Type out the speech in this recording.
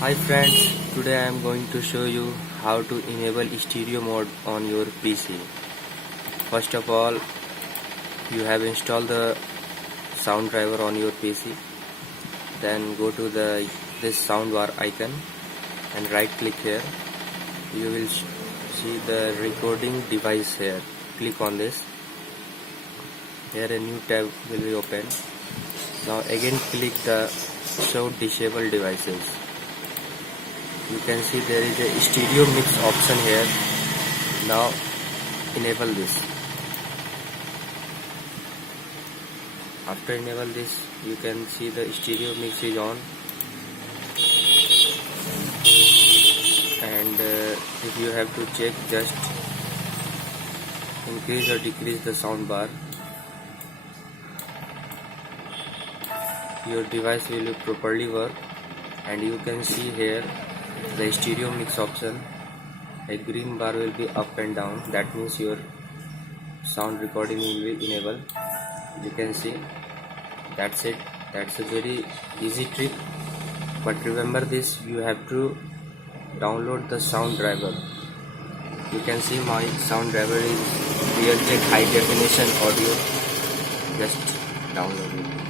Hi friends, today I am going to show you how to enable stereo mode on your PC. First of all, you have installed the sound driver on your PC. Then go to this soundbar icon and right click here. You will see the recording device here. Click on this. Here a new tab will be opened. Now again click the show disable devices. You can see there is a stereo mix option here. Now enable this. After enable this, you can see the stereo mix is on, and if you have to check, just increase or decrease the sound bar. Your device will properly work, and you can see here the stereo mix option. A green bar will be up and down, that means your sound recording will be enabled. You can see, that's it. That's a very easy trick, but remember this, you have to download the sound driver. You can see my sound driver is Realtek high definition audio. Just download it.